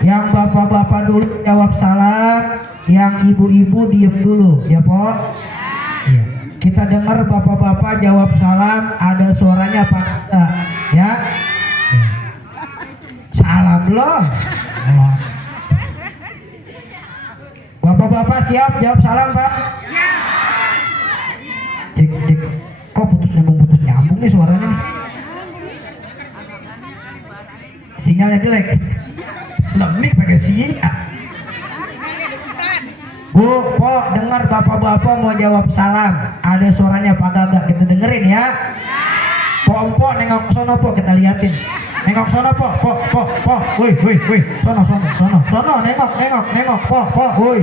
Yang bapak-bapak dulu jawab salam, yang ibu-ibu diem dulu, ya Po. Iya. Kita dengar bapak-bapak jawab salam, ada suaranya Pak, ya. Salam loh. Bapak-bapak siap jawab salam Pak? Cek cek. Kok putus nyambung nih suaranya nih. Sinyalnya jelek. Lemik pakai sinyal. Bu, Po, dengar bapak-bapak mau jawab salam. Ada suaranya Pak Gaga, kita dengerin ya. Po, nengok sono Po, kita liatin. Nengok sono Po, woi, sono, nengok, Po, woi,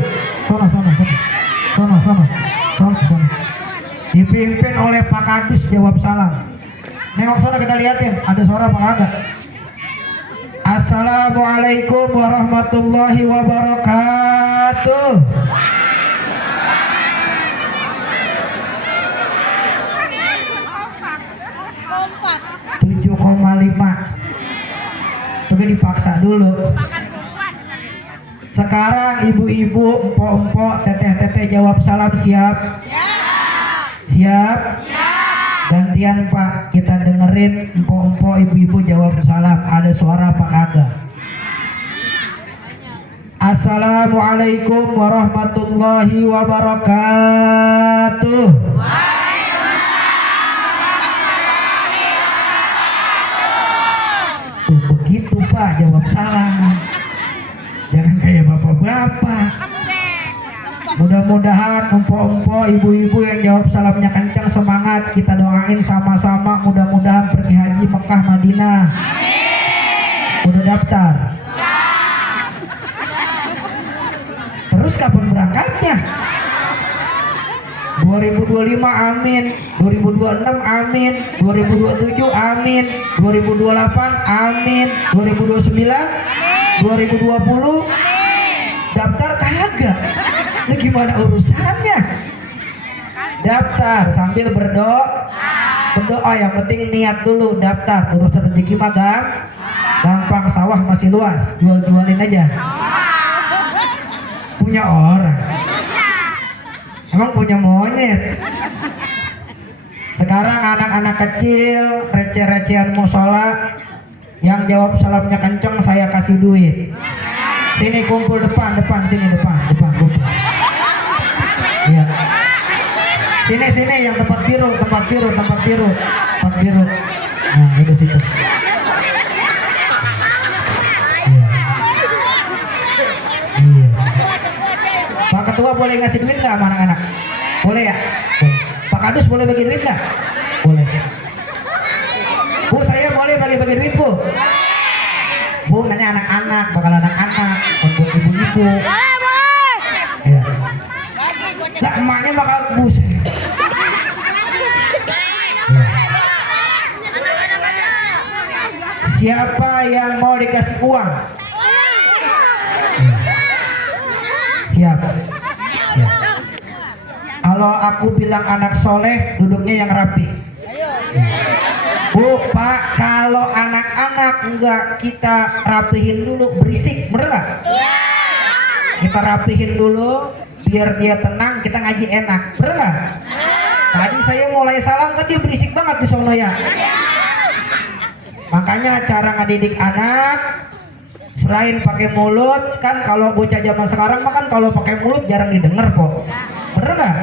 sono. Dipimpin oleh Pak Kadis jawab salam. Nengok sono kita liatin, ada suara Pak Gaga. Assalamualaikum warahmatullahi wabarakatuh. 7,5. Itu dipaksa dulu. Sekarang ibu-ibu, empok-empok, teteh-teteh jawab salam siap? Siap? Gantian Pak, kita dengerin empok-empok, ibu-ibu jawab salam. Ada suara Pak Aga. Assalamualaikum warahmatullahi wabarakatuh. Tuh begitu Pak jawab salam. Jangan kayak bapak-bapak. Mudah-mudahan empok-empok, ibu-ibu yang jawab salamnya kencang, semangat. Kita doain sama-sama mudah-mudahan pergi haji Mekah Madinah. Udah daftar? Terus kapan berangkatnya? 2025 amin, 2026 amin, 2027 amin, 2028 amin, 2029, 2020 daftar kagak? Ini gimana urusannya? Daftar sambil berdoa, yang penting niat dulu daftar. Urusan rezeki mah gampang, sawah masih luas, jualin aja. Punya orang, emang punya monyet. Sekarang anak-anak kecil receh-recehan musola, yang jawab salamnya kenceng saya kasih duit. Sini kumpul depan, sini depan kumpul. Iya. Sini yang tempat biru. Nah, itu situ. Iya. Pak Ketua boleh ngasih duit nggak sama anak-anak? Boleh ya? Boleh. Pak Kadus boleh bagi duit nggak? Boleh. Bu, saya boleh bagi-bagi duit Bu? Bu, nanya anak-anak, bakal anak-anak, buat ibu-ibu. Ya. Lah emaknya bakal bus. Ya. Siapa yang mau dikasih uang? Siap. Ya. Kalau aku bilang anak soleh, duduknya yang rapi. Bu, Pak, kalau anak-anak enggak kita rapihin dulu, berisik, bener nggak? Kita rapihin dulu, biar dia tenang, kita ngaji enak, bener nggak? Tadi saya mulai salam kan dia berisik banget di sono ya. Makanya cara ngedidik anak, selain pakai mulut, kan kalau bocah zaman sekarang mah kan kalau pakai mulut jarang didengar kok, bener nggak?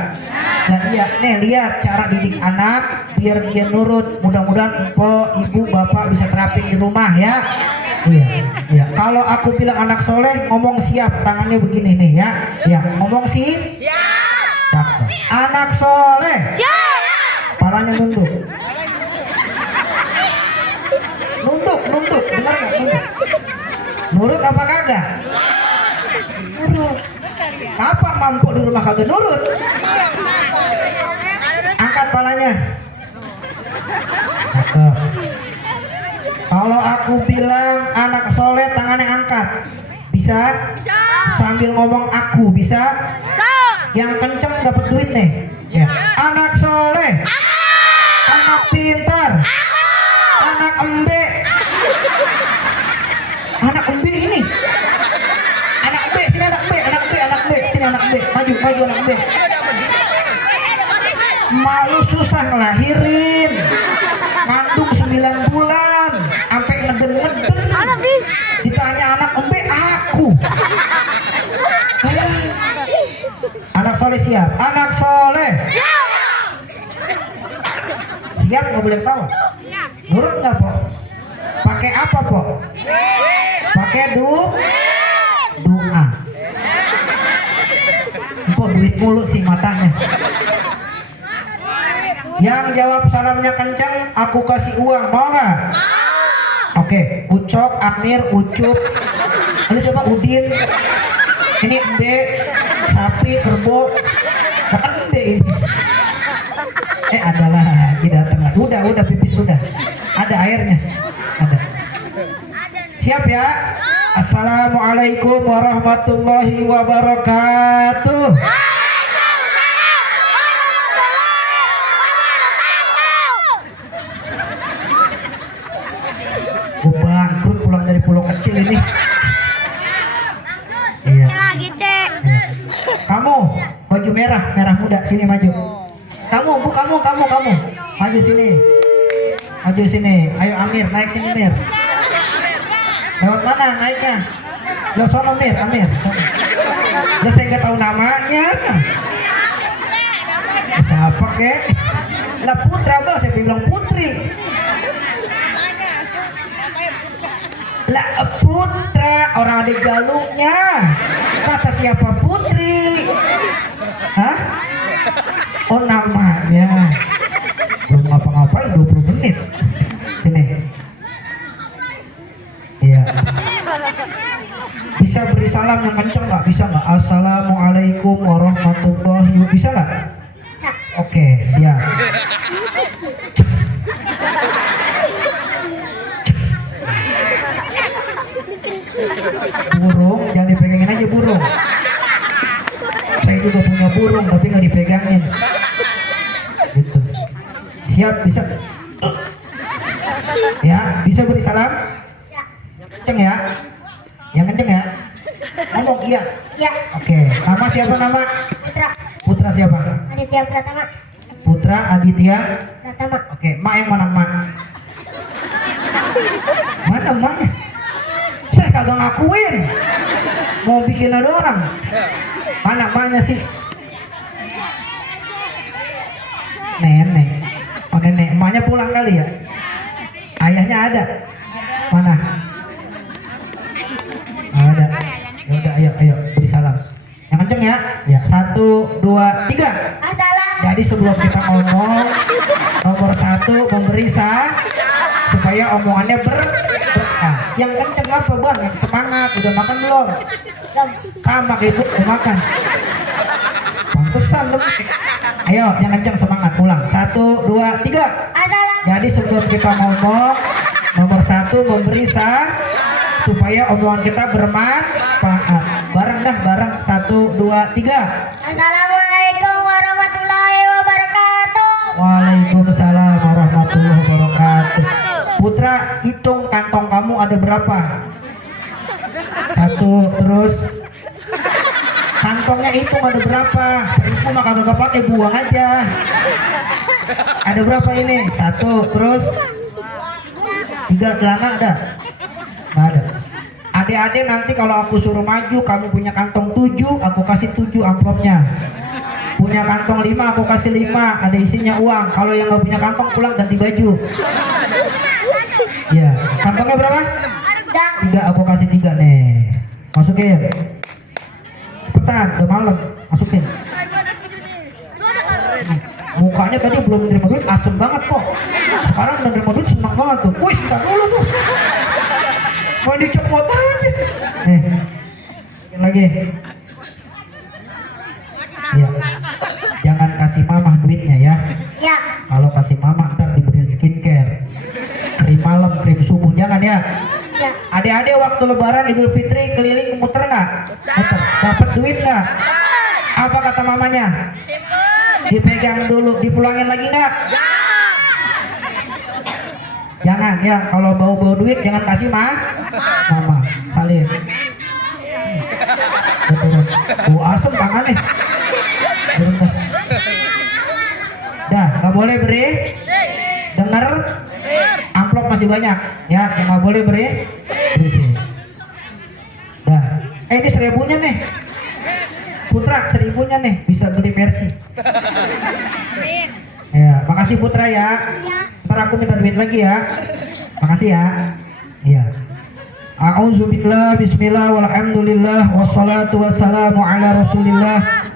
Nah iya, nih lihat cara didik anak biar dia nurut. Mudah-mudahan ibu bapak bisa terapin di rumah ya. Iya. Kalau aku bilang anak soleh, ngomong siap, tangannya begini nih ya. Ya, ngomong siap. Anak soleh. Siap. Palanya nunduk. Nunduk, dengar nggak? Nurut apa kagak? Nurut. Kapan mampu di rumah kagak nurut? Angkat palanya. Kalau aku bilang anak soleh, tangannya angkat. Bisa? Sambil ngomong aku, bisa? Yang kenceng dapat duit nih. Ya. Anak soleh. Anak pintar. Anak embe. Anak embe ini. maju anak embe. Malu susah ngelahirin, ngandung 9 bulan, sampai ngeden-ngeden. Ditanya anak embe aku. Anak soleh siap, anak soleh. Siap nggak boleh tahu. Nurut nggak po? Pakai apa po? Pakai doa. Kok duit mulu sih matanya. Yang jawab salamnya kencang, aku kasih uang, mau nggak? Oke, Ucok, Amir, Ucup. Ini siapa? Udin. Ini Embe, sapi, kerbau. Kan Embe ini. Adalah lagi datang lagi. Udah pipis udah. Ada airnya. Ada. Siap ya? Assalamualaikum warahmatullahi wabarakatuh. Gue bangkrut pulang dari pulau kecil ini. Iya. Kamu baju merah muda, sini maju. Kamu maju sini. Ayo Amir, naik sini Mir. Lewat mana naiknya? Lo sono Amir. Lo saya nggak tahu namanya. Siapa kek? Lah Putra bang, saya bilang Putri. Lah Putra, orang ada jaluknya. Kata siapa Putri? Hah? Oh namanya. Belum ngapa-ngapain 20 menit. Sini. Iya. Bisa beri salam yang kenceng nggak? Bisa nggak? Assalamualaikum warahmatullahi wabarakatuh. Bisa nggak? Oke, siap. Burung, jangan dipegangin aja burung. Saya juga punya burung, tapi nggak dipegangin. Gitu. Siap, bisa? Ya, bisa beri salam? Kenceng ya? Yang kenceng ya? Ngomong iya? Ya. Oke, nama siapa nama? Putra. Putra siapa? Aditya Pratama. Putra Aditya Pratama. Oke, mak yang mana mak? Mana maknya? Saya kagak ngakuin. Mau bikin ada orang. Mana maknya sih? Nenek. Oh nenek, emaknya pulang kali ya? Ayahnya ada? Mana? Ada. Ya udah, ayo beri salam. Yang kenceng ya? Ya, 1, 2, 3. Assalam. Jadi sebelum kita ngomong, nomor 1 memberi supaya omongannya berkah. Yang kenceng apa bang? Yang semangat. Udah makan belum? Sama kayak ibu udah makan. Pantesan lebih. Ayo, yang kenceng semangat. Pulang. 1, 2, 3. Assalam. Jadi sebelum kita ngomong, nomor 1 memberi supaya omongan kita bermanfaat. Bareng 1, 2, 3. Assalamualaikum warahmatullahi wabarakatuh. Waalaikumsalam warahmatullahi wabarakatuh. Putra, hitung kantong kamu ada berapa? 1, terus kantongnya hitung ada berapa? 1000 mah kagak pakai, buang aja. Ada berapa ini? 1, terus 3 celana ada? Nggak ada. Adik-adik nanti kalau aku suruh maju, kamu punya kantong 7, aku kasih 7 amplopnya. Punya kantong 5, aku kasih 5, ada isinya uang. Kalau yang nggak punya kantong pulang ganti baju. Iya, kantongnya berapa? 3, aku kasih 3 nih. Masukin. Cepetan, udah malam. Masukin. Mukanya tadi belum menerima duit, asem banget kok. Sekarang udah menerima duit, senang banget tuh. Wih, sebentar dulu tuh. Mau dicopot aja. Nih, lagi. Ya, jangan kasih mama duitnya ya. Ya. Kalau kasih mama ntar dibeliin skincare, krim malam, krim subuh, jangan ya. Ya. Adik-adik waktu lebaran Idul Fitri keliling muter nggak? Muter. Dapat duit nggak? Apa kata mamanya? Dipegang dulu, dipulangin lagi nggak? Jangan ya, kalau bau-bau duit jangan kasih mama. Salim. Betul. Asem tangan nih. nggak boleh beri dengar, amplop masih banyak ya, yang nggak boleh beri berisik. Nah, ini 1000-nya nih, Putra 1000-nya nih, bisa beli Mercy. Ya, makasih Putra ya. Ntar aku minta duit lagi ya. Makasih ya. Iya. A'udzubillah, bismillah, walhamdulillah, wassalatu wassalamu ala rasulillah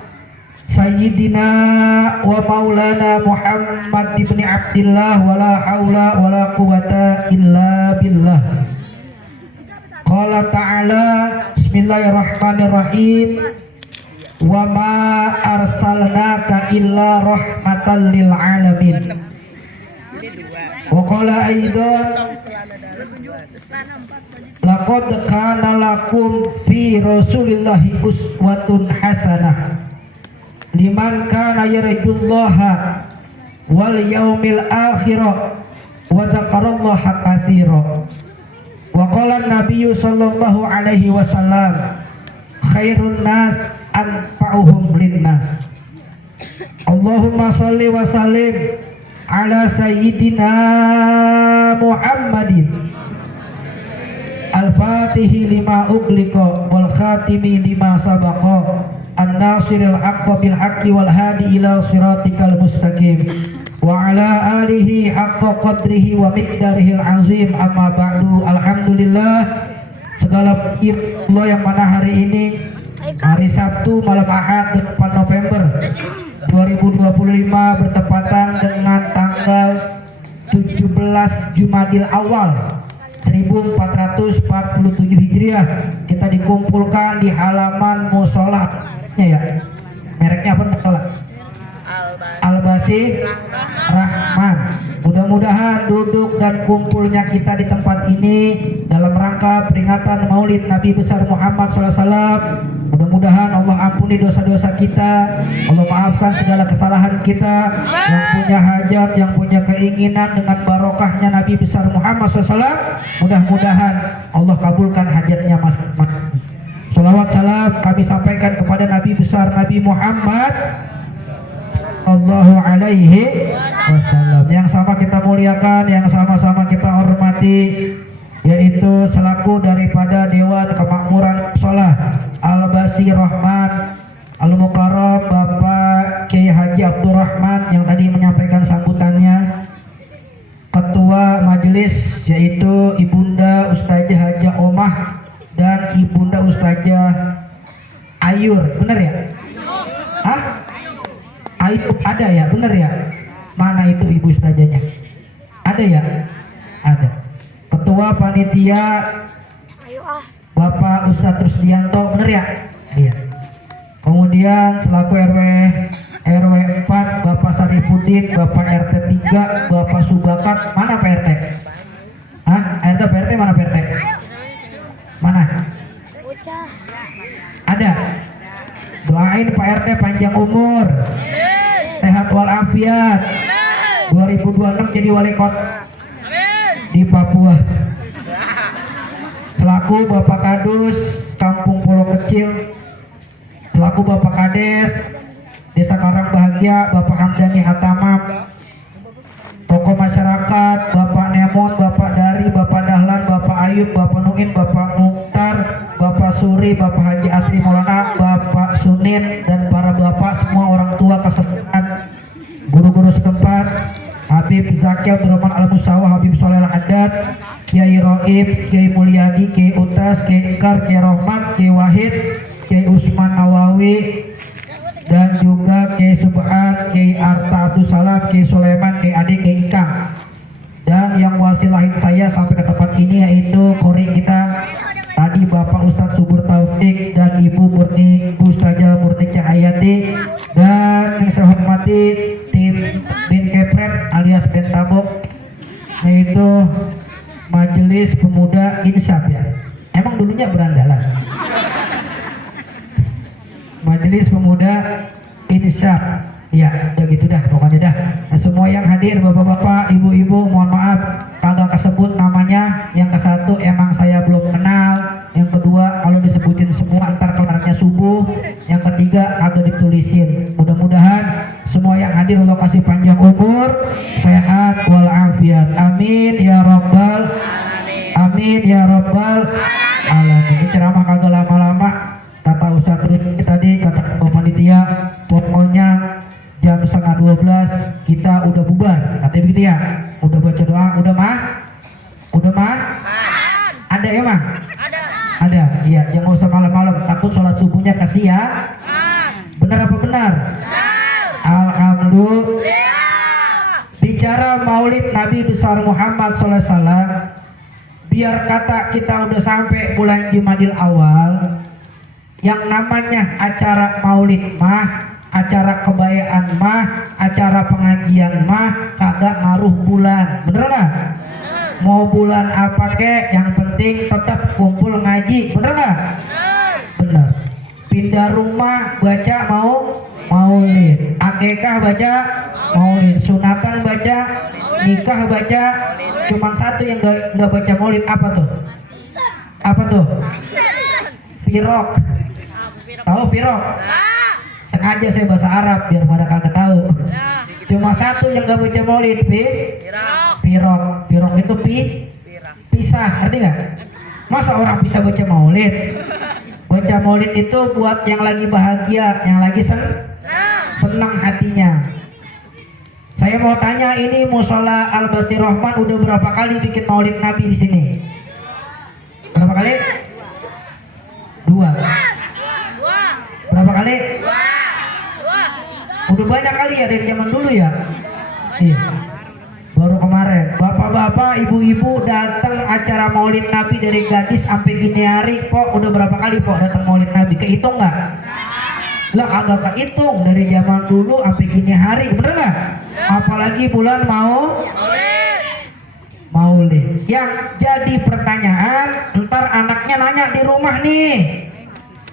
Sayyidina wa maulana Muhammad ibni Abdillah, wala haula wala quwata illa billah. Qala ta'ala, bismillahirrahmanirrahim, wa ma arsalnaka illa rahmatan lil alamin. Wa qala aidan, laqad kana lakum fi rasulillahi uswatun hasanah liman kana yarjullaha wal yaumil akhirah wa dzakarallaha katsira. Wa qala an-nabiyyu sallallahu alaihi wasallam, khairun nas anfa'uhum linnas. Allahumma shalli wa sallim ala sayyidina Muhammadin al-fatihi lima ughliqa wal khatimi lima sabaqa an-nasiril haqqi bil haqqi wal hadi ila siratikal mustaqim wa ala alihi haqqa qadrihi wa miqdarihil azim. Amma ba'du. Alhamdulillah, segala Allah yang mana hari ini hari Sabtu malam Ahad 4 November 2025 bertepatan dengan tanggal 17 Jumadil Awal 1447 Hijriah. Kita dikumpulkan di halaman musola ya. Mereknya apa musola? Al-Basih Rahman. Mudah-mudahan duduk dan kumpulnya kita di tempat ini dalam rangka peringatan Maulid Nabi besar Muhammad SAW. Mudah-mudahan Allah ampuni dosa-dosa kita, Allah maafkan segala kesalahan kita. Yang punya hajat, yang punya keinginan dengan barokahnya Nabi besar Muhammad SAW, mudah-mudahan Allah kabulkan hajatnya masing-masing. Salawat salam kami sampaikan kepada Nabi besar Nabi Muhammad Sallallahu alaihi wasallam, yang sama kita muliakan, yang sama-sama kita hormati, yaitu selaku daripada Dewan Kemakmuran Sholah Al-Basih Rahman Al-Mukarram Bapak Kiai Haji Abdurrahman yang tadi menyampaikan sambutannya. Ketua majelis yaitu Ibunda Ustazah Hajah Omah dan Ibunda Ustazah Ayur, bener ya? Hah? Ayur ada ya, bener ya? Mana itu ibu ustazahnya? Ada ya? Ada. Ketua panitia Bapak Ustadz Rusdianto, bener ya? Iya. Kemudian selaku RW 4 Bapak Saripudin, Bapak RT 3 Bapak Subakat, mana Pak RT? Hah? RT Pak RT mana Pak RT? Mana? Ada. Doain Pak RT panjang umur, sehat walafiat, 2026 jadi wali kota di Papua. Selaku Bapak Kadus Kampung Pulau Kecil, selaku Bapak Kades Desa Karang Bahagia Bapak Hamdani Hatamam, tokoh masyarakat Bapak Nemon, Bapak Dari, Bapak Dahlan, Bapak Ayub, Bapak Nuin, Bapak Mukhtar, Bapak Suri, Bapak Haji Asri Maulana, Bapak Sunin, dan para bapak semua orang tua kesertaan, guru-guru setempat, Habib Zaki Abdurrahman Al-Musawa, Habib Soleh Al-Haddad, Kiai Roib, Kiai Mulyadi, Kiai Utas, Kiai Ingkar, Kiai Rahmat, Kiai Wahid, Kiai Usman Nawawi, dan juga Kiai Subhan, Kiai Arta Abdul Salam, Kiai Sulaiman, Kiai Adi, Kiai Ikang. Dan yang wasilahin saya sampai ke tempat ini yaitu kori kita tadi Bapak Ustadz Subur Taufik dan Ibu Ustazah Murti Cahayati, dan yang saya hormati tim Bin Kepret alias Ben Tabok, yaitu Majelis Pemuda Insyaf ya. Emang dulunya berandalan. Majelis Pemuda Insyaf. Ya, udah gitu dah pokoknya dah. Nah, semua yang hadir bapak-bapak, ibu-ibu, mohon maaf kagak kesebut namanya. Yang ke satu emang saya belum kenal. Yang kedua kalau disebutin semua ntar kelarnya subuh. Yang ketiga agak ditulisin. Mudah-mudahan semua yang hadir Allah kasih panjang umur, ceramah kagak lama-lama. Kata Ustadz Ridwan tadi, kata ketua panitia, pokoknya jam 11:30 kita udah bubar, katanya begitu ya. Udah baca doa, udah mah ada ya mah ada, iya. Jangan usah malam-malam, takut sholat subuhnya kasihan. Benar apa benar? Alhamdulillah. Bicara maulid Nabi besar Muhammad SAW, biar kata kita udah sampai bulan Jumadil Awal, yang namanya acara maulid mah, acara kebayaan mah, acara pengajian mah kagak ngaruh bulan, bener nggak? Mau bulan apa kek, yang penting tetap kumpul ngaji, bener nggak? Bener. Pindah rumah baca maulid, akikah baca maulid, sunatan baca, nikah baca. Cuman satu yang nggak baca maulid, apa tuh? Apa tuh? Firok. Tahu firok? Sengaja saya bahasa Arab biar pada kagak tahu. Cuma satu yang nggak baca maulid, firok. Firok itu pisah, ngerti nggak? Masa orang bisa baca maulid? Baca maulid itu buat yang lagi bahagia, yang lagi senang hatinya. Saya mau tanya, ini Musola Al Basir Rahman udah berapa kali bikin maulid Nabi di sini? Berapa kali? Dua. Berapa kali? Udah banyak kali ya dari zaman dulu ya? Iya. Baru kemarin, bapak-bapak, ibu-ibu datang acara maulid Nabi dari gadis sampai gini hari, kok udah berapa kali kok datang maulid Nabi? Kehitung nggak? Lah agak kehitung dari zaman dulu sampai gini hari, bener nggak? Apalagi bulan maulid. Yang jadi pertanyaan, ntar anaknya nanya di rumah nih,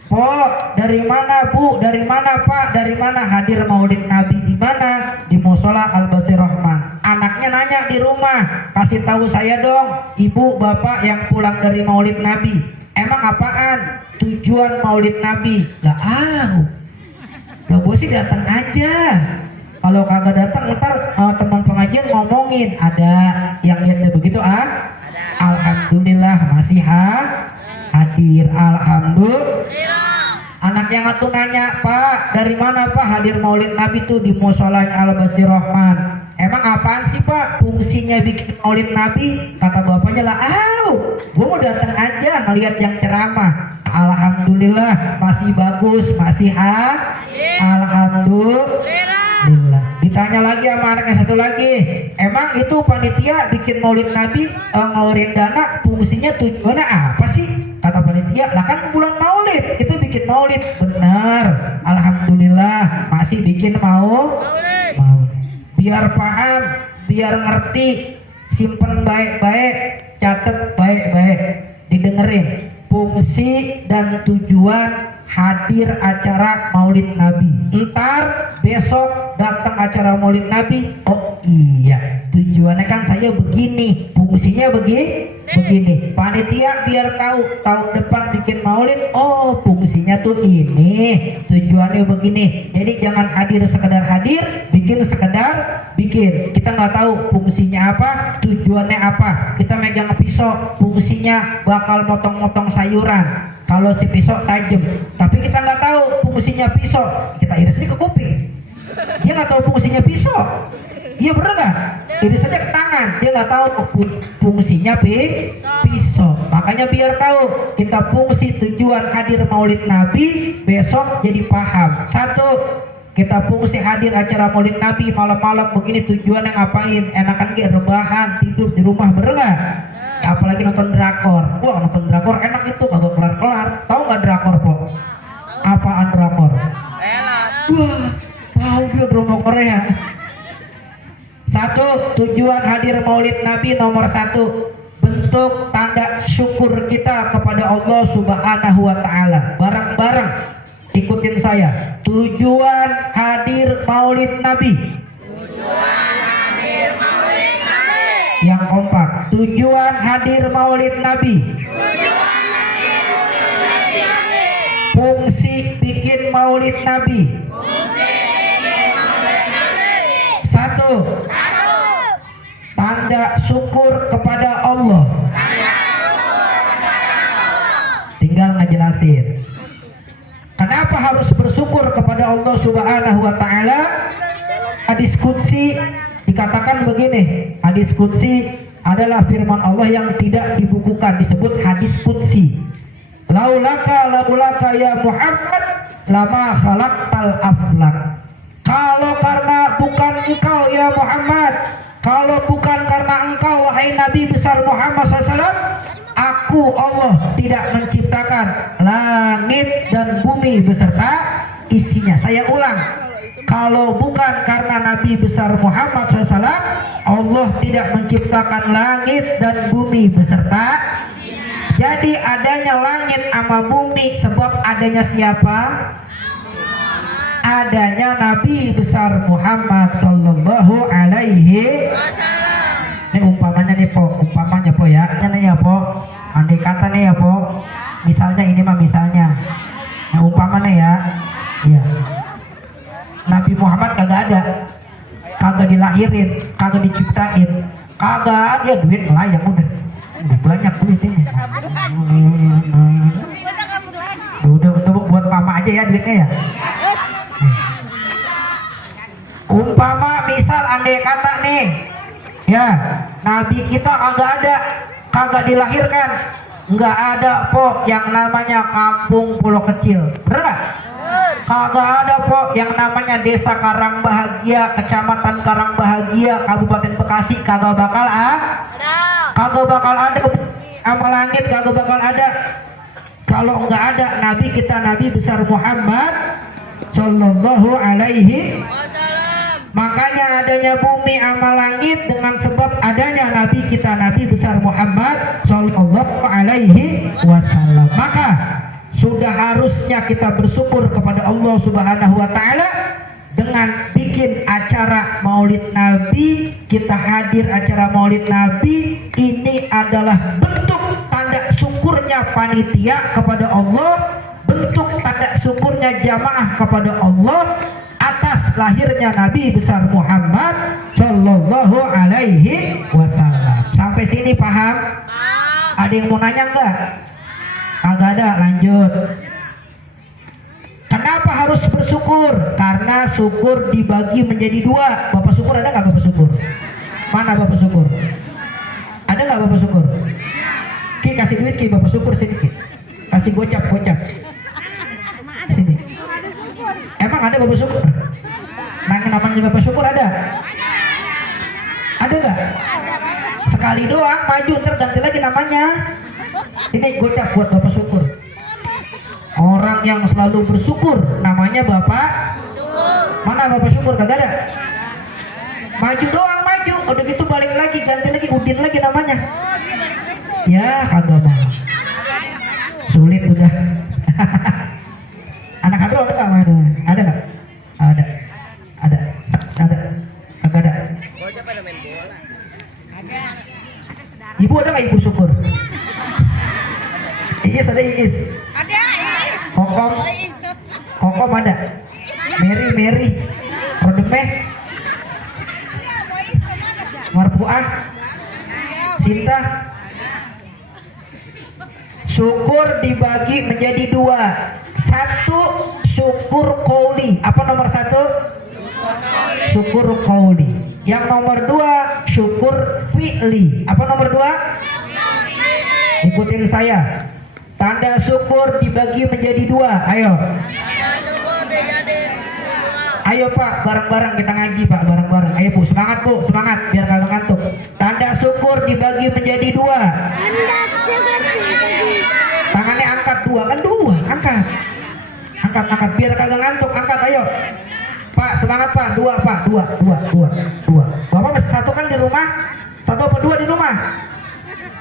"Pok, dari mana Bu? Dari mana Pak? Dari mana hadir maulid Nabi di mana?" Di Musola Al Basir Rahman. Anaknya nanya di rumah, "Kasih tahu saya dong, Ibu, Bapak yang pulang dari maulid Nabi. Emang apaan tujuan maulid Nabi?" Lah lah gue sih datang aja. Kalau kagak datang ntar teman pengajian ngomongin. Ada yang lihatnya begitu Alhamdulillah masih hadir. Alhamdulillah. Anak yang atuh nanya, "Pak, dari mana Pak hadir maulid Nabi tuh di Musola Al Basir Rahman?" "Emang apaan sih Pak fungsinya bikin maulid Nabi?" Kata bapaknya, "Lah gue mau datang aja ngelihat yang ceramah." Alhamdulillah masih bagus, masih Alhamdulillah. Ditanya lagi sama anak yang satu lagi, "Emang itu panitia bikin maulid Nabi ngeluarin dana, fungsinya tujuannya apa sih?" Kata panitia, "Lah kan bulan maulid itu bikin maulid." Benar. Alhamdulillah masih bikin maulid. Biar paham, biar ngerti, simpen baik-baik, catet baik-baik, didengerin fungsi dan tujuan hadir acara maulid Nabi. Ntar besok datang acara maulid Nabi, "Oh iya, tujuannya kan saya begini, fungsinya begini. Panitia biar tahu tahun depan bikin maulid, oh fungsinya tuh ini, tujuannya begini." Jadi jangan hadir sekedar hadir, bikin sekedar bikin. Kita nggak tahu fungsinya apa, tujuannya apa. Kita megang pisau, fungsinya bakal motong-motong sayuran. Kalau si pisau tajam, tapi kita nggak tahu fungsinya pisau, kita iris aja ke kuping. Dia nggak tahu fungsinya pisau. Iya bener nggak? Iris saja ke tangan, dia nggak tahu fungsinya pisau. Makanya biar tahu kita fungsi tujuan hadir maulid Nabi, besok jadi paham. Satu, kita fungsi hadir acara maulid Nabi malam-malam begini tujuannya ngapain? Enakan gak rebahan, tidur di rumah, bener nggak? Apalagi nonton drakor. Wah, nonton drakor enak itu, kagak kelar-kelar. Tahu nggak drakor, Po? Apaan drakor? Wah, tahu dia drama Korea. Satu, tujuan hadir maulid Nabi nomor satu, bentuk tanda syukur kita kepada Allah Subhanahu wa Ta'ala. Bareng-bareng ikutin saya. Tujuan hadir maulid Nabi. Yang kompak, tujuan hadir maulid Nabi. Fungsi bikin maulid Nabi. Satu, tanda syukur kepada Allah. Tinggal jelasin. Kenapa harus bersyukur kepada Allah Subhanahu wa taala? Hadis qudsi dikatakan begini. Hadis qudsi adalah firman Allah yang tidak dibukukan, disebut hadis qudsi. Laulaka ya Muhammad lama khalaqtal aflak. Kalau karena bukan engkau ya Muhammad, kalau bukan karena engkau wahai Nabi besar Muhammad SAW, aku Allah tidak menciptakan langit dan bumi beserta isinya. Saya ulang, kalau bukan karena Nabi besar Muhammad SAW, Allah tidak menciptakan langit dan bumi beserta. Jadi adanya langit sama bumi sebab adanya siapa? Adanya Nabi besar Muhammad Sallallahu Alaihi Wasallam. Ini umpamanya nih po, umpamanya po ya, ini ya po. Andai kata nih ya po, misalnya ini mah misalnya, nah, umpamanya ya, iya. Nabi Muhammad kagak ada, kagak dilahirin, kagak diciptain, kagak ada duit melayang udah banyak duit ini. Udah buat mama aja ya duitnya ya. Umpama misal andai kata nih ya, Nabi kita kagak ada, kagak dilahirkan, nggak ada po yang namanya kampung Pulau Kecil, bener gak? Kagak ada po yang namanya desa Karang Bahagia, kecamatan Karang Bahagia, Kabupaten Bekasi, kagak bakal ada sama langit, kagak bakal ada kalau nggak ada Nabi kita, Nabi besar Muhammad Sallallahu Alaihi Wasallam. Makanya adanya bumi sama langit dengan sebab adanya Nabi kita, Nabi besar Muhammad Sallallahu Alaihi Wasallam. Maka sudah harusnya kita bersyukur kepada Allah Subhanahu Wa Taala dengan bikin acara Maulid Nabi. Kita hadir acara Maulid Nabi ini adalah bentuk tanda syukurnya panitia kepada Allah, bentuk tanda syukurnya jamaah kepada Allah atas lahirnya Nabi besar Muhammad Sallallahu Alaihi Wasallam. Sampai sini paham? Ada yang mau nanya enggak? Agak ada, lanjut. Kenapa harus bersyukur? Karena syukur dibagi menjadi dua. Bapak syukur ada nggak bapak syukur? Mana bapak syukur? Ada nggak bapak syukur? Ki kasih duit ki bapak syukur sini ki. Kasih gocap. Sini. Emang ada bapak syukur? Namanya bapak syukur ada? Ada nggak? Sekali doang maju ntar ganti lagi namanya. Ini gocap buat bapak syukur. Orang yang selalu bersyukur namanya bapak syukur. Mana bapak syukur? Kagak ada. Maju doang maju, udah gitu balik lagi ganti lagi Udin lagi namanya. Ya kagak mau. Sulit udah. Anak ada nggak? Ada nggak? Ada. Kagak ada. Ibu ada nggak ibu syukur? Iis ada Iis. Kokom ada. Mary Rodemeh Marpuah Sinta. Syukur dibagi menjadi dua. Satu syukur qauli. Apa nomor satu? Syukur qauli. Yang nomor dua syukur fi'li. Apa nomor dua? Ikutin saya. Tanda syukur dibagi menjadi dua. Ayo Pak, bareng-bareng kita ngaji Pak, bareng-bareng. Ayo Bu, semangat Bu, semangat biar kagak ngantuk. Tanda syukur dibagi menjadi dua. Tangannya angkat dua, kan dua, angkat biar kagak ngantuk, angkat ayo. Pak, semangat Pak, dua Pak, dua. Bapak masih satu kan di rumah? Satu apa dua di rumah?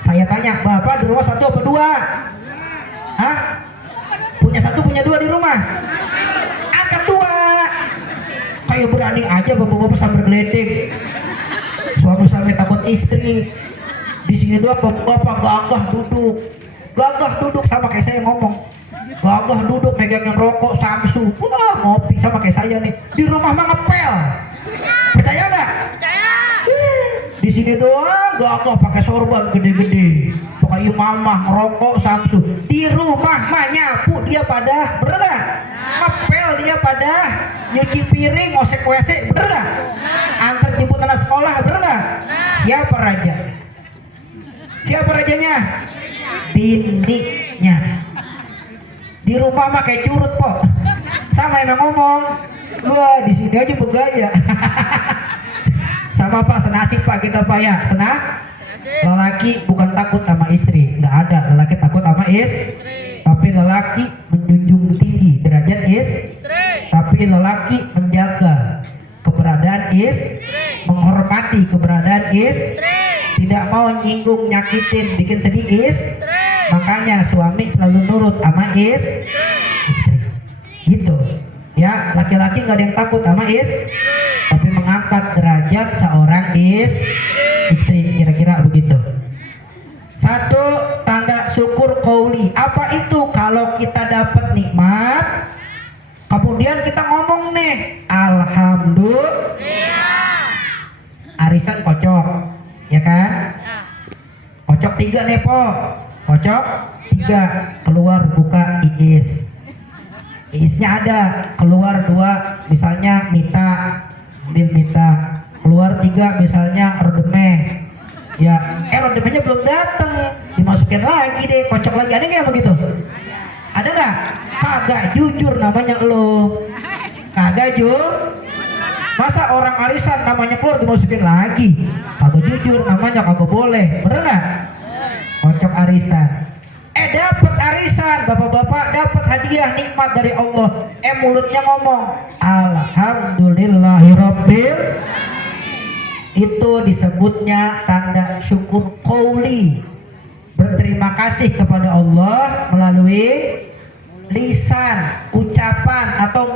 Saya tanya, Bapak di rumah satu apa dua? Hah? Punya satu, punya dua di rumah? Angkat dua. Kayak berani aja bapak-bapak sambil geledek. Suami sampai takut istri. Di sini doang bapak gagah duduk sama kayak saya ngomong. Gagah duduk megangin rokok Samsu. Wah, ngopi sama kayak saya nih. Di rumah mah ngepel. Percaya nggak? Percaya. Di sini doang gagah pakai sorban gede-gede. Pakai imamah ngerokok Samsu. Di rumah sama nyapu dia pada, bener nggak? Ngepel dia pada, nyuci piring, ngosek WC, bener nggak? Antar jemput anak sekolah, bener nggak? Siapa raja? Siapa rajanya? Bininya. Di rumah mah kayak curut po, sama yang ngomong, wah di sini aja bergaya. Sama Pak, senasib Pak kita Pak ya, lelaki bukan takut sama istri, nggak ada lelaki takut sama tapi lelaki menjunjung tinggi derajat tapi lelaki menjaga keberadaan menghormati keberadaan tidak mau nyinggung, nyakitin, bikin sedih makanya suami selalu nurut sama istri gitu ya. Laki-laki nggak ada yang takut sama tapi mengangkat derajat seorang istri, kira-kira begitu. Satu, tanda syukur qauli. Apa itu? Kalau kita dapat nikmat kemudian kita ngomong nih alhamdulillah, arisan kocok ya kan, kocok 3 nih po, kocok 3, keluar buka iisnya ada, keluar 2 misalnya mita, ambil mita, keluar 3 misalnya rodemeh ya, rodemehnya belum dateng, dimasukin lagi deh, kocok lagi. Ada nggak begitu? Ada nggak? Kagak jujur namanya lo, kagak jujur. Masa orang arisan namanya keluar dimasukin lagi, kagak jujur namanya, kagak boleh, bener nggak? Kocok arisan. Dapat arisan, bapak-bapak dapat hadiah nikmat dari Allah. Mulutnya ngomong alhamdulillahirabbil, itu disebutnya tanda syukur qauli, berterima kasih kepada Allah melalui lisan, ucapan atau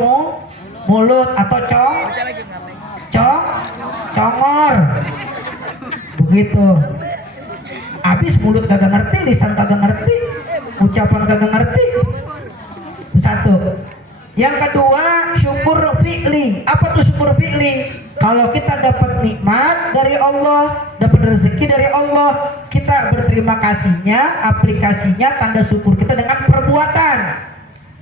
mulut atau congor begitu. Habis mulut kagak ngerti, lisan kagak ngerti, ucapan kagak ngerti. Satu. Yang kedua, syukur fi'li. Apa tuh syukur fi'li? Kalau kita dapat nikmat dari Allah, dapat rezeki dari Allah, kita berterima kasihnya, aplikasinya tanda syukur kita dengan perbuatan.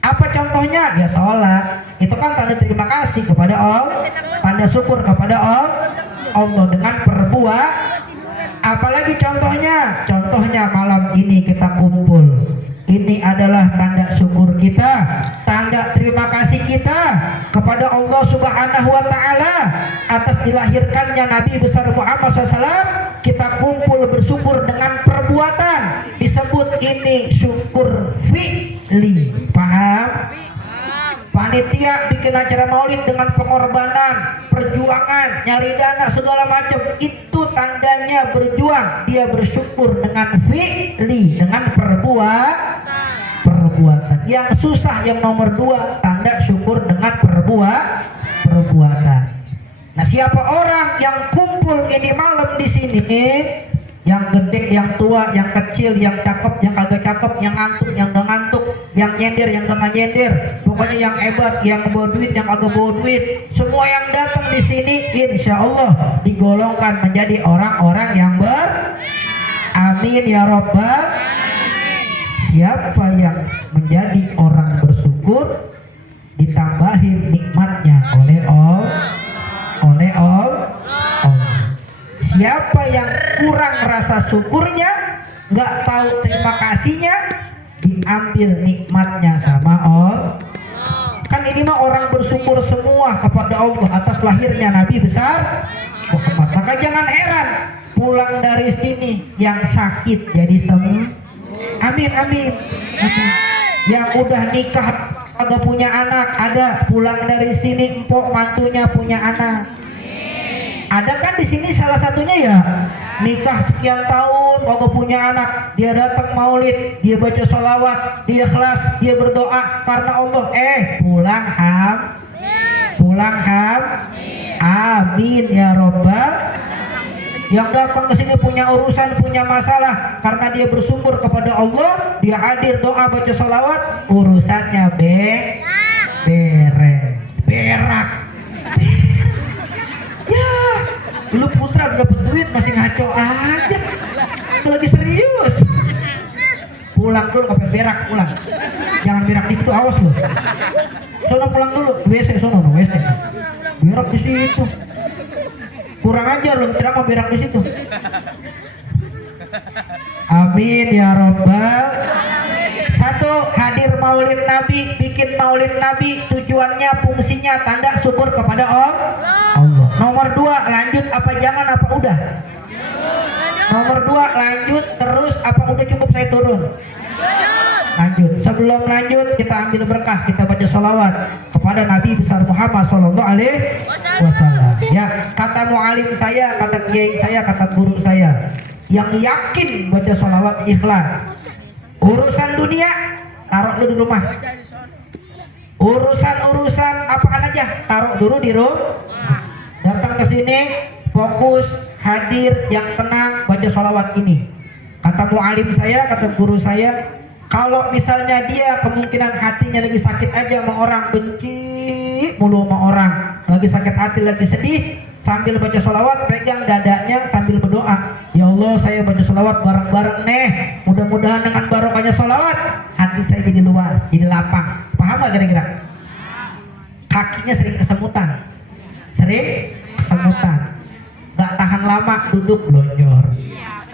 Apa contohnya? Ya sholat. Itu kan tanda terima kasih kepada Allah, tanda syukur kepada Allah dengan perbuatan. Apalagi contohnya? Contohnya malam ini kita kumpul. Ini adalah tanda syukur kita, tanda terima kasih kita kepada Allah Subhanahu wa Ta'ala atas dilahirkannya Nabi besar Muhammad SAW. Kita kumpul bersyukur dengan perbuatan, disebut ini syukur fi'li. Paham? Panitia bikin acara maulid dengan pengorbanan, perjuangan, nyari dana segala macam, itu tandanya berjuang. Dia bersyukur dengan fi'li, dengan perbuatan. Yang susah yang nomor 2, tanda syukur dengan perbuatan. Nah, siapa orang yang kumpul ini malam di sini, yang gede, yang tua, yang kecil, yang cakep, yang kagak cakep, yang ngantuk, yang gak ngantuk, yang nyender, yang gak nyender, pokoknya yang hebat, yang bawa duit, yang agak bawa duit, semua yang datang di sini, insya Allah digolongkan menjadi orang-orang yang amin ya robbal. Siapa yang menjadi orang bersyukur, ditambahin nikmatnya oleh Allah. Siapa yang kurang rasa syukurnya, nggak tahu terima kasihnya, diambil nikmatnya sama Allah. Kan ini mah orang bersyukur semua kepada Allah atas lahirnya Nabi besar Muhammad. Maka jangan heran pulang dari sini yang sakit jadi sembuh. Amin. Yang udah nikah agak punya anak, ada pulang dari sini empok mantunya punya anak. Ada kan di sini salah satunya ya, nikah sekian tahun agak punya anak, dia datang maulid, dia baca sholawat, dia ikhlas, dia berdoa karena Allah. Pulang ham. Amin ya robbal. Yang datang ke sini punya urusan, punya masalah, karena dia bersyukur kepada Allah, dia hadir doa baca sholawat, urusannya berak. Ya, lu putra dapat duit masih ngaco aja, itu lagi serius. Pulang dulu, kapan berak pulang. berak di situ, awas lo. Sono pulang dulu, WC sono, no, WC. Berak di situ. Kurang ajar lo, ceramah berak di situ. Amin ya robbal. Satu, hadir maulid Nabi, bikin maulid Nabi, tujuannya, fungsinya, tanda syukur kepada Allah. Nomor dua, lanjut apa jangan apa udah? Nomor dua, lanjut terus apa udah cukup saya turun? Lanjut. Sebelum lanjut kita ambil berkah, kita baca sholawat kepada Nabi besar Muhammad Sallallahu Alaihi Wasallam. Ya, kata mualim saya, kata kiai saya, kata guru saya, yang yakin baca sholawat ikhlas. Urusan dunia taruh dulu di rumah. Urusan apaan aja taruh dulu di rumah. Datang ke sini fokus, hadir, yang tenang, baca sholawat ini. Kata mualim saya, kata guru saya, kalau misalnya dia kemungkinan hatinya lagi sakit aja sama orang, benci mulu sama orang, lagi sakit hati, lagi sedih, sambil baca sholawat, pegang dadanya sambil berdoa, ya Allah saya baca sholawat bareng-bareng nih, mudah-mudahan dengan barokahnya sholawat hati saya jadi luas, jadi lapang. Paham gak kira-kira? Kakinya sering kesemutan, gak tahan lama duduk lonjor.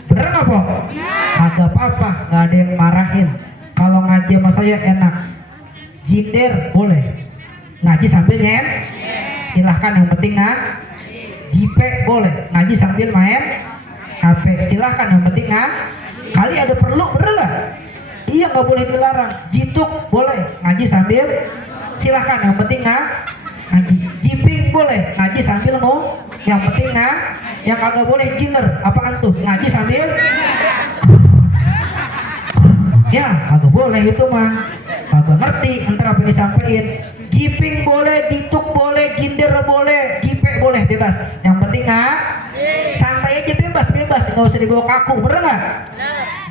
Bener gak po? Kagak apa-apa, gak ada yang marahin. Kalau ngaji sama saya enak, jinder boleh, ngaji sambil nyen, silahkan, yang penting jipe boleh, ngaji sambil main HP, silahkan, yang penting kali ada perlu, bener gak? Iya, gak boleh dilarang. Jituk boleh, ngaji sambil, silahkan, yang penting ngaji. Jiping boleh, ngaji sambil yang penting yang kagak boleh jiner, apaan tuh? Ngaji sambil ya kagak boleh itu mah, kagak ngerti entar apa disampaikan. Jiping boleh, jituk boleh, jinder boleh, jipe boleh, bebas, yang penting santai aja, bebas, nggak usah dibawa kaku, bener nggak?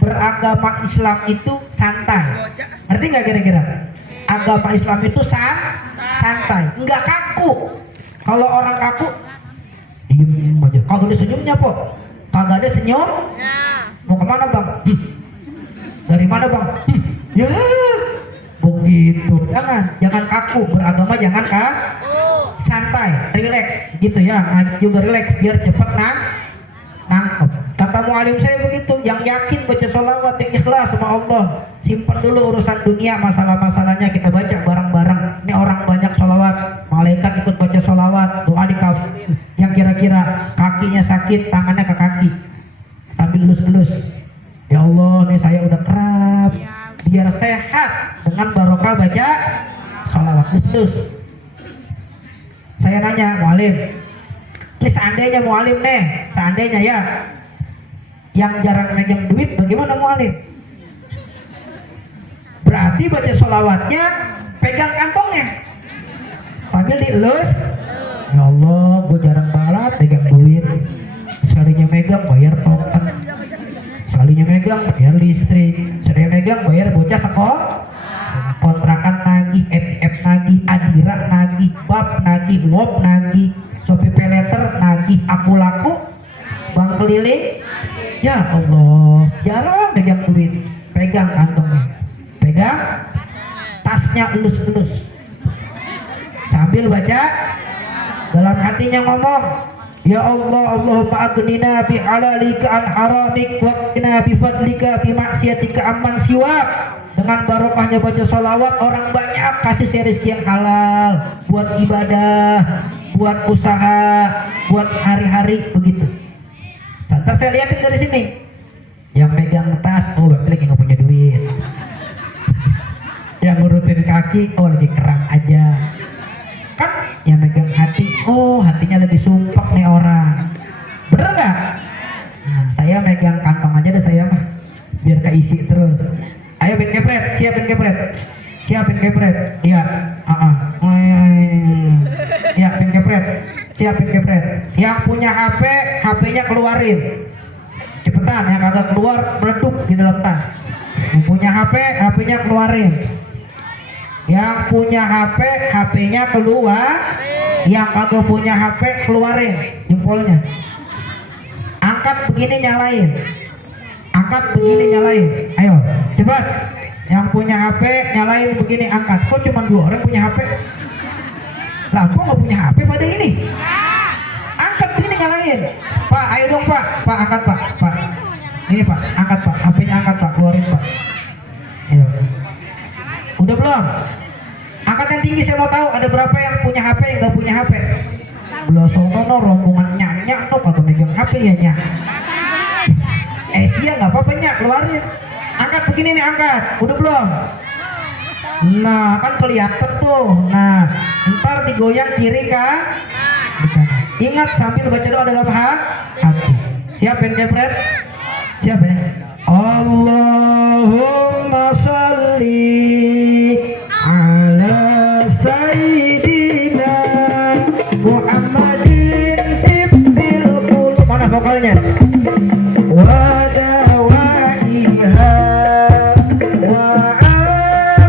Beragama Islam itu santai, ngerti nggak kira-kira? Agama Islam itu santai, nggak kaku. Kalau orang kaku diem aja, kagak ada senyumnya po, kagak ada senyum. Mau kemana bang? Dari mana bang? Ya begitu. Jangan kaku, beragama jangan santai, relax gitu ya, ngaji juga relax biar cepet nangkep. Kata mualim saya begitu, yang yakin baca sholawat, yang ikhlas sama Allah, simpan dulu urusan dunia, masalah-masalahnya kita baca bareng-bareng. Ini orang banyak sholawat, malaikat ikut baca sholawat, doa dikabulin. Yang kira-kira kakinya sakit, tangannya ke kaki, sambil elus-elus, ya Allah nih saya udah kerap, biar sehat dengan barokah baca sholawat, elus-elus. Saya nanya mualim, ini seandainya mualim nih, seandainya ya, yang jarang megang duit bagaimana mualim? Berarti baca sholawatnya pegang kantongnya sambil dielus. Ya Allah, gue jarang banget pegang duit. Sekalinya megang bayar token, sekalinya megang bayar listrik, sekalinya megang bayar bocah sekolah, kontrakan nagih, FF nagih, adira nagih, bab nagih, wop nagih, sopi peleter nagih, aku laku, bang keliling. Ya Allah, jarang pegang duit, pegang kantongnya, pegang tasnya, elus-elus sambil baca, dalam hatinya ngomong, ya Allah, Allahumma aghnina bi halalika an haramik wa qina bi fadlika bi maksiatika amman siwak. Dengan barokahnya baca sholawat, orang banyak kasih saya rezeki yang halal buat ibadah, buat usaha, buat hari-hari begitu. Santar saya lihatin dari sini, yang megang tas, oh lagi nggak punya duit. Yang ngurutin kaki, oh lagi kerang aja. Kan yang megang hati, oh hatinya lagi sumpah nih orang, bener nggak? Nah, saya megang kantong aja deh saya mah, biar keisi terus. Ayo bin kepret, siapin kepret, iya, ya bin kepret, siapin kepret. Yang punya HP, HP-nya keluarin, cepetan, yang kagak keluar meleduk di dalam tas. Yang punya HP, HP-nya keluarin. Yang punya HP, HP-nya keluar. Yang kagak punya HP, keluarin jempolnya. Angkat begini nyalain. Angkat begini nyalain. Ayo, cepat. Yang punya HP nyalain begini, angkat. Kok cuma 2 orang punya HP? Lah kok nggak punya HP pada ini? Angkat begini nyalain. Pak, ayo dong Pak. Pak angkat Pak. Pak. Ini Pak, angkat Pak. HP-nya angkat Pak, keluarin Pak. Ayo. Udah belum? Angkat yang tinggi, saya mau tahu ada berapa yang punya HP yang nggak punya HP. Belah sono rombongan nyanyak tuh kagak megang HP ya nyak. Sia nggak apa-apa nyak, keluarin. Angkat begini nih, angkat. Udah belum? Nah kan kelihatan tuh. Nah ntar digoyang kiri kan? Ingat sambil baca doa dalam hati. Siap yang jepret? Siap ya? Allahumma sholli ala sayyidina Muhammadin ibnil qulub. Mana vokalnya? Wa dawaiha wa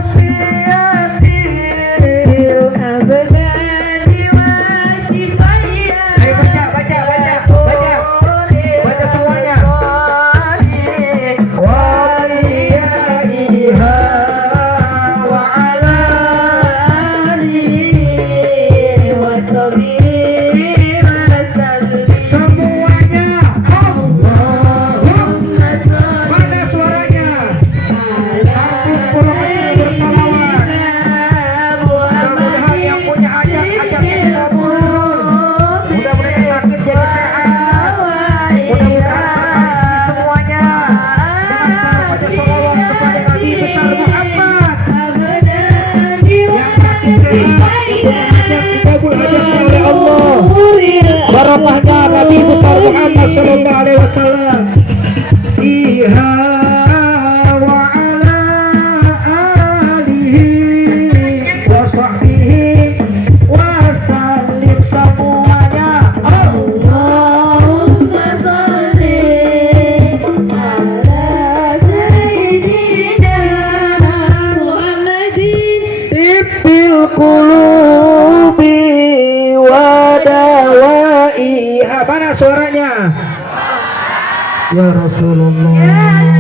afiyatil abadani wa sifaiha. Ayo baca semuanya. Wa qiyaiha wa ala alihi wa sahbihi wa sallim. semuanya. Allahumma sholli Mana suaranya? Tampil pulangnya bersalawat. Mudah-mudahan yang punya hajat hajatnya dikabul. Mudah-mudahan sakit jadi sehat. Mudah-mudahan berkah rezeki semuanya. Dengan cara baca salawat kepada Nabi besar Muhammad. Yang sakit sehat, yang punya hajat dikabul hajatnya oleh Allah. Barokahnya Nabi besar Muhammad sallallahu alaihi wasallam. Iha wa ala alihi wa sahbihi wa sallim semuanya. Allahumma sholli ala sayyidina Muhammadin Tibbil qulubi wa dawaiha. Mana suaranya? Ya Rasulullah.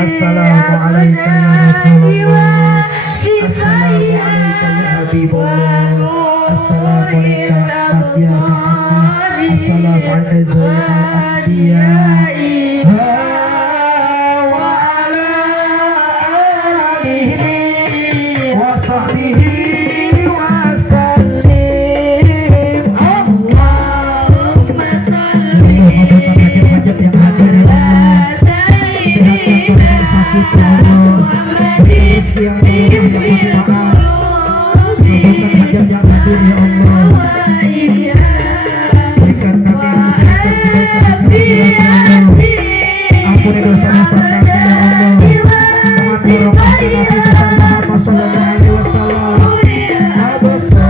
Assalamualaikum ya Rasulullah. Assalamualaikum ya Habibullah. Assalamualaikum ya Muhammad. Assalamualaikum ya Anbiya. Wa ala alihi wa sahbihi wa sallim. Allahumma sholli Hajat-hajat yang hadir ya Allah. Sehat yang sakit ya Allah. Rezeki yang murah yang manfaat. Kabulkan hajat yang hadir ya Allah. Berikan kami kebaikan ampuni dosa-dosa kami ya Allah. Dengan barokah Nabi besar Muhammad sallallahu alaihi wasallam.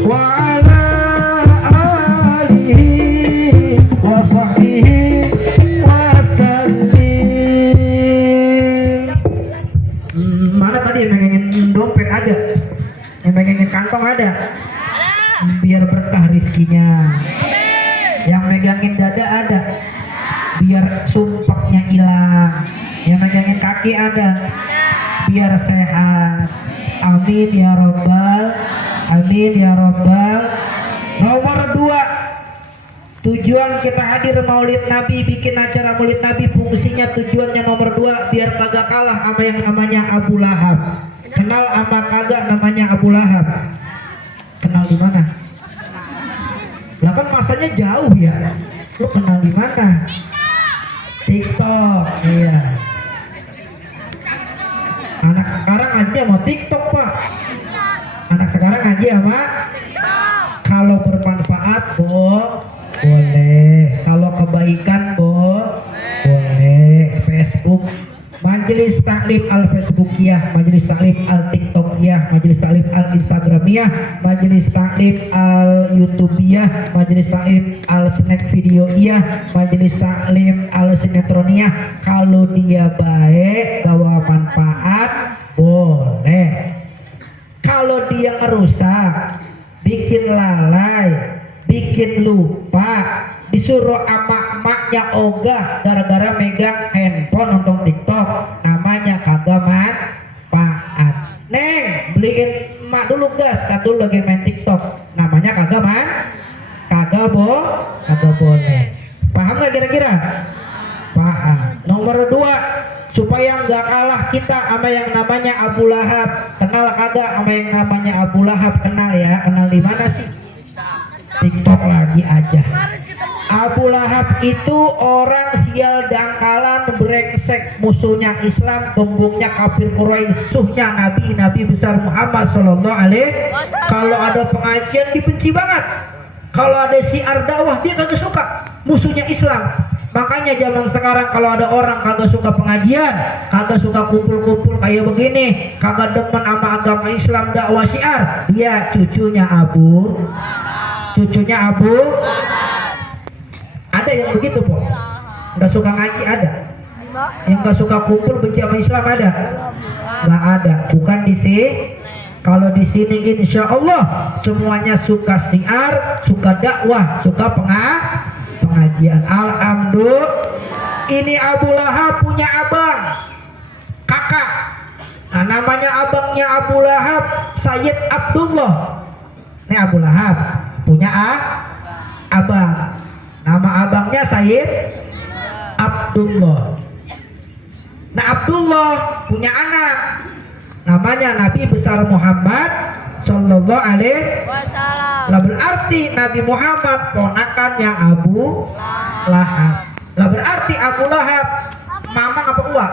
Wa ala alihi wa sahbihi wa sallim. Mana tadi yang megangin dompet ada? Yang megangin kantong ada? Biar berkah rizkinya. Yang megangin dada ada? Biar sumpahnya hilang. Yang megangin kaki ada? Biar sehat. Amin ya robbal. Amin ya robbal. Nomor 2, tujuan kita hadir maulid Nabi, bikin acara maulid Nabi, fungsinya tujuannya nomor 2 biar kagak kalah sama yang namanya Abu Lahab. Kenal sama kagak namanya Abu Lahab? Kenal di mana? Lah kan masanya jauh ya. Lu kenal di mana? TikTok. Iya. Anak sekarang aja mau TikTok, Pak. Anak sekarang aja sama kalau bermanfaat, boleh. Kalau kebaikan, boleh. Facebook, Majelis Taklim Al Facebookiyah, Majelis Taklim Al TikTokiyah, Majelis Taklim Al Instagramiyah, Majelis Taklim Al YouTubeiyah, Majelis Taklim Al Snack Videoiyah, Majelis Taklim Al Sinetroniyah. Kalau dia baik, bawa manfaat, boleh. Kalau dia ngerusak, bikin lalai, bikin lupa, disuruh sama emaknya ogah gara-gara megang handphone nonton TikTok, namanya kagak manfaat. Neng, beliin emak dulu gas, kan dulu lagi main TikTok, namanya kagak boleh. Paham nggak kira-kira? Paham. Nomor 2, supaya nggak kalah kita sama yang namanya Abu Lahab. Kenal kagak sama yang namanya Abu Lahab? Kenal ya? Kenal di mana sih? TikTok lagi aja. Abu Lahab itu orang sial dangkalan, brengsek, musuhnya Islam, gembongnya kafir Quraisy, musuhnya Nabi besar Muhammad Sallallahu Alaihi. Kalau ada pengajian dibenci banget, kalau ada syiar dakwah dia kagak suka, musuhnya Islam. Makanya zaman sekarang kalau ada orang kagak suka pengajian, kagak suka kumpul-kumpul kayak begini, kagak demen sama agama Islam, dakwah syiar, dia cucunya Abu. Ada yang begitu po, nggak suka ngaji ada, yang nggak suka kumpul benci sama Islam ada, nggak ada. Bukan di sini. Kalau di sini insya Allah semuanya suka syiar, suka dakwah, suka pengajian. Alhamdulillah. Ini Abu Lahab punya abang, kakak. Nah, namanya abangnya Abu Lahab Sayyid Abdullah. Ini Abu Lahab punya abang. Nama abangnya Sayyid Abdullah. Nah, Abdullah punya anak, namanya Nabi besar Muhammad Sallallahu Alaihi Wasallam. Berarti Nabi Muhammad ponakannya Abu Lahab. Berarti Abu Lahab mamang apa uak?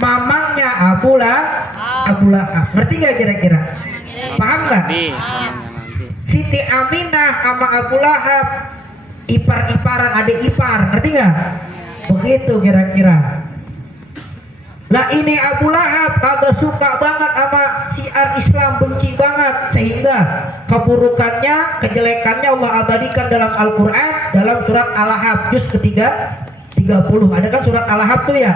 Mamangnya Abu Lahab. Ngerti nggak kira-kira? Paham nggak? Siti Aminah sama Abu Lahab ipar-iparan, adik ipar, ngerti nggak? Begitu kira-kira. Lah ini Abu Lahab kagak suka banget sama syiar Islam, benci banget, sehingga keburukannya, kejelekannya Allah abadikan dalam Al-Quran, dalam surat Al-Lahab juz ketiga 30. Ada kan surat Al-Lahab tuh ya,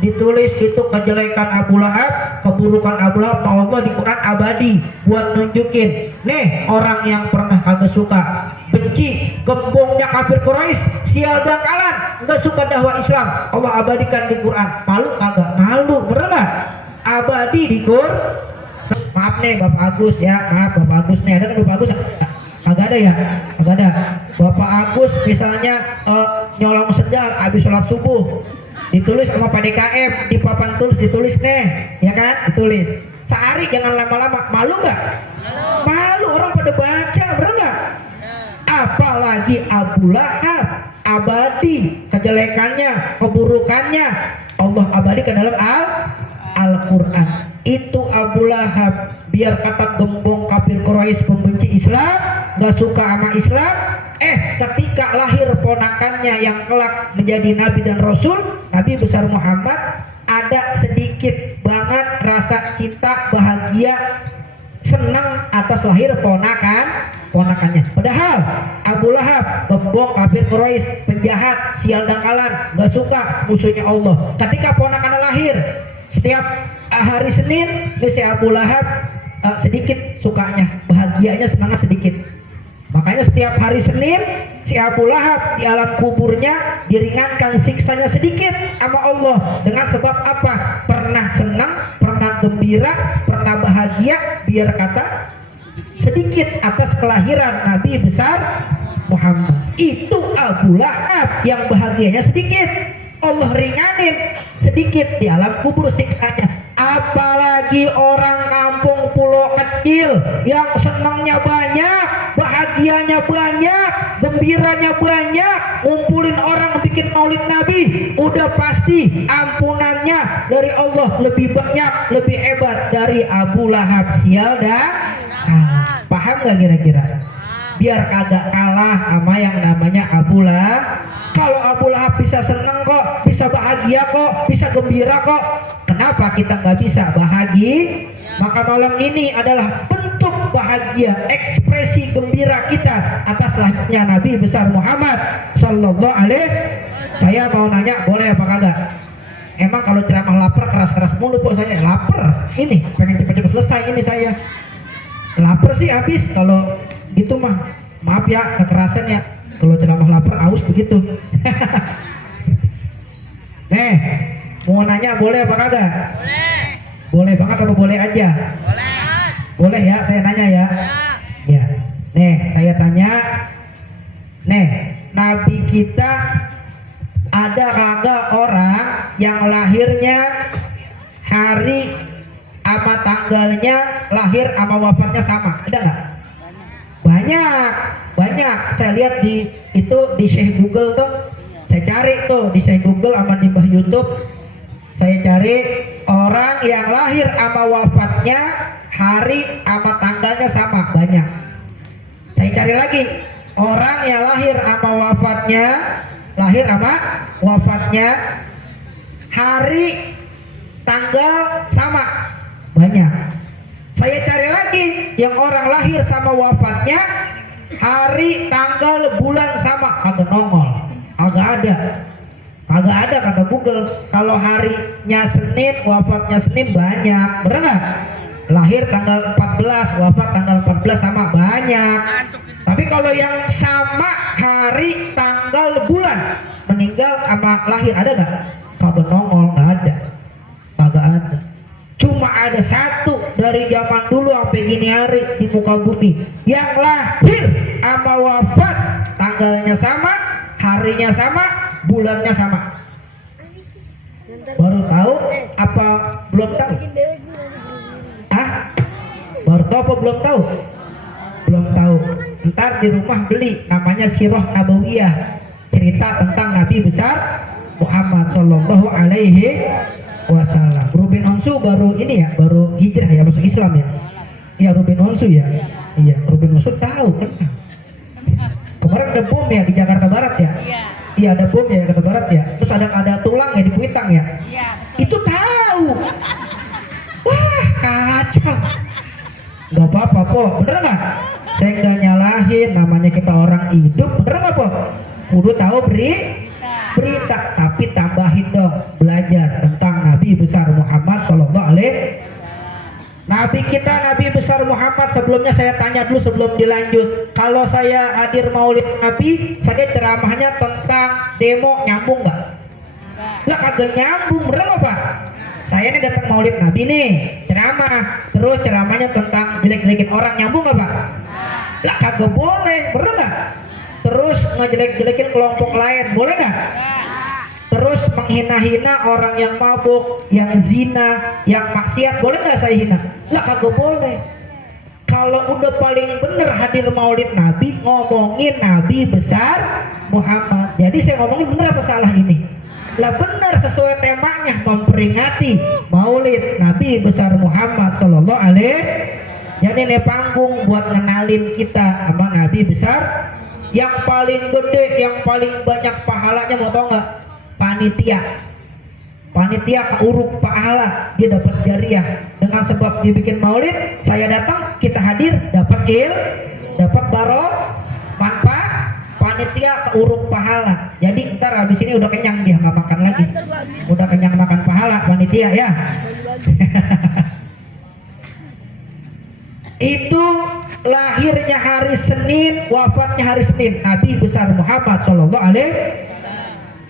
ditulis itu kejelekan Abu Lahab, keburukan Abu Lahab, Allah di Quran abadi buat nunjukin nih orang yang pernah kagak suka, benci, gembongnya kafir Quraisy, sial dangkalan, nggak suka dakwah Islam, Allah abadikan di Quran. Malu kagak? Malu, bener nggak? Abadi di Quran. Maaf nih Bapak Agus ya, maaf Bapak Agus nih, ada kan Bapak Agus? Kagak ada ya? Kagak ada. Bapak Agus misalnya nyolong sendal habis sholat subuh, ditulis sama Pak DKM di papan tulis, ditulis nih, ya kan? Ditulis. Sehari jangan lama-lama. Malu nggak? Malu, orang pada baca, bener nggak? Apalagi Abu Lahab abadi kejelekannya, keburukannya, Allah abadikan dalam Al-Quran. Itu Abu Lahab, biar kata gembong kafir Quraisy, pembenci Islam, gak suka sama Islam, ketika lahir ponakannya yang kelak menjadi Nabi dan Rasul, Nabi besar Muhammad, ada sedikit banget rasa cinta, bahagia, senang atas lahir ponakannya. Padahal Abu Lahab gembong kafir Quraisy, penjahat, sial dangkalan, gak suka, musuhnya Allah. Ketika ponakannya lahir, setiap hari Senin si Abu Lahab sedikit sukanya, bahagianya, senangnya sedikit. Makanya setiap hari Senin si Abu Lahab di alam kuburnya diringankan siksanya sedikit sama Allah. Dengan sebab apa? Pernah senang, pernah gembira, pernah bahagia, biar kata sedikit atas kelahiran Nabi besar Muhammad. Itu Abu Lahab yang bahagianya sedikit, Allah ringanin sedikit di alam kubur siksanya. Apalagi orang kampung pulau kecil yang senangnya banyak, bahagianya banyak, gembiranya banyak, ngumpulin orang bikin maulid Nabi, udah pasti ampunannya dari Allah lebih banyak, lebih hebat dari Abu Lahab sial dan paham gak kira-kira? Biar kagak kalah sama yang namanya Abu Lahab. Kalau Abu Lahab bisa senang kok, bisa bahagia kok, bisa gembira kok, kenapa kita nggak bisa bahagia? Maka malam ini adalah bentuk bahagia, ekspresi gembira kita atas lahirnya Nabi besar Muhammad Sallallahu Alaihi. Saya mau nanya, boleh apa kagak? Emang kalau ceramah lapar keras-keras mulu kok saya lapar. Ini pengen cepet-cepet selesai ini saya. Lapar sih habis kalau gitu mah. Maaf ya kekerasan ya. Kalau ceramah lapar aus begitu. Nih, mau nanya boleh apa kagak? Boleh. Boleh banget apa boleh aja? Boleh. Boleh ya, saya nanya ya. Ya. Nih, saya tanya. Nih, Nabi kita ada kagak orang yang lahirnya hari sama tanggalnya, lahir sama wafatnya sama? Ada nggak? Banyak, banyak. Saya lihat di itu di Syekh Google tuh. Saya cari tuh di Syekh Google sama di bawah YouTube. Saya cari orang yang lahir sama wafatnya hari sama tanggalnya sama, banyak. Saya cari lagi orang yang lahir sama wafatnya hari tanggal sama, banyak. Saya cari lagi yang orang lahir sama wafatnya hari tanggal bulan sama, kagak nongol, kagak ada kata Google. Kalau harinya Senin, wafatnya Senin, banyak, bener nggak? Lahir tanggal 14, wafat tanggal 14 sama, banyak. Tapi kalau yang sama hari tanggal bulan meninggal sama lahir ada nggak? Kagak nongol, nggak ada, kagak ada. Cuma ada satu dari zaman dulu sampai gini hari di muka bumi yang lahir sama wafat tanggalnya sama, harinya sama, bulannya sama. Baru tahu apa belum tahu? Ah? Baru tahu apa belum tahu? Belum tahu. Ntar di rumah beli, namanya Sirah Nabawiyah, cerita tentang Nabi besar Muhammad Shallallahu Alaihi Wasallam. Ruben Onsu baru ini ya, baru hijrah ya, masuk Islam ya. Iya, Ruben Onsu ya. Iya, Ruben Onsu tahu kan. Kemarin ada bom ya di Jakarta Barat ya. Iya, ada bom ya di Jakarta Barat ya. Terus ada tulang ya di Kuitang ya. Iya, betul. Itu tahu. Wah, kacau. Gak apa-apa kok, bener nggak? Saya nggak nyalahin, namanya kita orang hidup, bener nggak kok? Kudu tahu berita, tapi tambahin dong, belajar tentang Nabi besar Muhammad Shallallahu Alaihi. Nabi kita, Nabi besar Muhammad. Sebelumnya saya tanya dulu sebelum dilanjut, kalau saya hadir Maulid Nabi, saya ceramahnya tentang demo, nyambung nggak? Lah kagak nyambung, bener nggak Pak? Saya ini datang Maulid Nabi nih, ceramah, terus ceramahnya tentang jelek-jelekin orang, nyambung nggak Pak? Lah kagak boleh, bener nggak? Terus ngejelek-jelekin kelompok lain, boleh nggak? Terus menghina-hina orang yang mabuk, yang zina, yang maksiat, boleh nggak saya hina? Lah kagak boleh. Kalau udah paling bener hadir Maulid Nabi, ngomongin Nabi besar Muhammad. Jadi saya ngomongin bener apa salah ini? Lah benar, sesuai temanya, memperingati Maulid Nabi besar Muhammad Sallallahu Alaihi. Jadi ini panggung buat ngenalin kita sama Nabi besar. Yang paling gede, yang paling banyak pahalanya, mau tau nggak? Panitia keuruk pahala, dia dapat jariah dengan sebab dibikin Maulid. Saya datang, kita hadir, dapat dapat manfaat. Panitia keuruk pahala. Jadi ntar habis ini udah kenyang, dia nggak makan lagi, udah kenyang makan pahala panitia ya. Itu lahirnya hari Senin, wafatnya hari Senin, Nabi besar Muhammad Shallallahu Alaihi.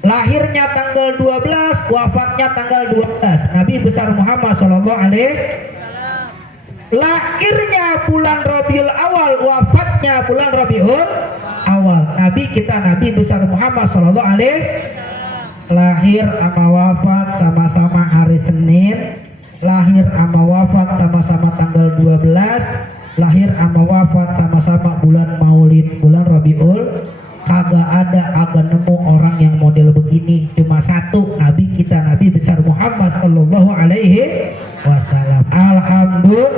Lahirnya tanggal 12, wafatnya tanggal 12, Nabi besar Muhammad Shallallahu Alaihi. Lahirnya bulan Rabiul Awal, wafatnya bulan Rabiul Awal. Nabi kita, Nabi besar Muhammad Shallallahu Alaihi, lahir sama wafat sama-sama hari Senin, lahir sama wafat sama-sama tanggal 12, lahir sama wafat sama-sama bulan Maulid, bulan Rabiul. Kagak nemu orang yang model begini, cuma satu, Nabi kita, Nabi besar Muhammad Shallallahu Alaihi Wasallam. Alhamdulillah.